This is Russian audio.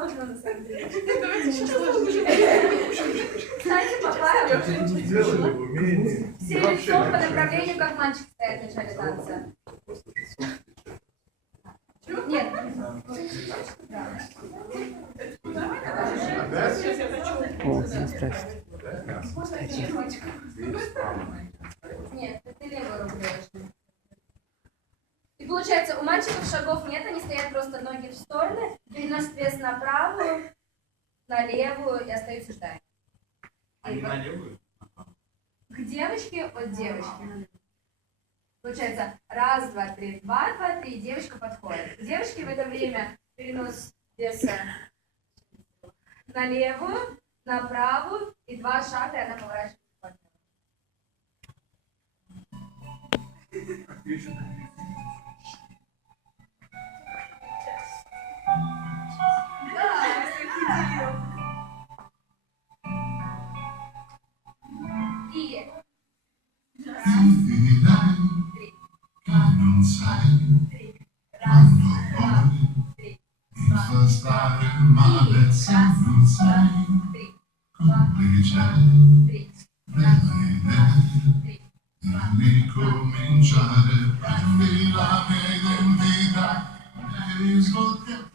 сложно на самом деле. Давайте сейчас Кстати, Папаева Сделали в умении. все лицо по направлению, как мальчик стоит в начале танца. Нет. О, здравствуйте. Нет, ты левую руку делаешь. И получается, у мальчиков шагов нет, они стоят просто ноги в стороны, переносят вес на правую, на левую и остаются ждать. Они на левую? К девочке от девочки. Получается, раз, два, три, два, два, три, девочка подходит. К девочке в это время перенос веса на левую, на правую, и 2 шага, и она поворачивается вперед. И Non sai quando poi mi fa stare male se non sei complice delle idee di ricominciare, prendi la mia identità e svolti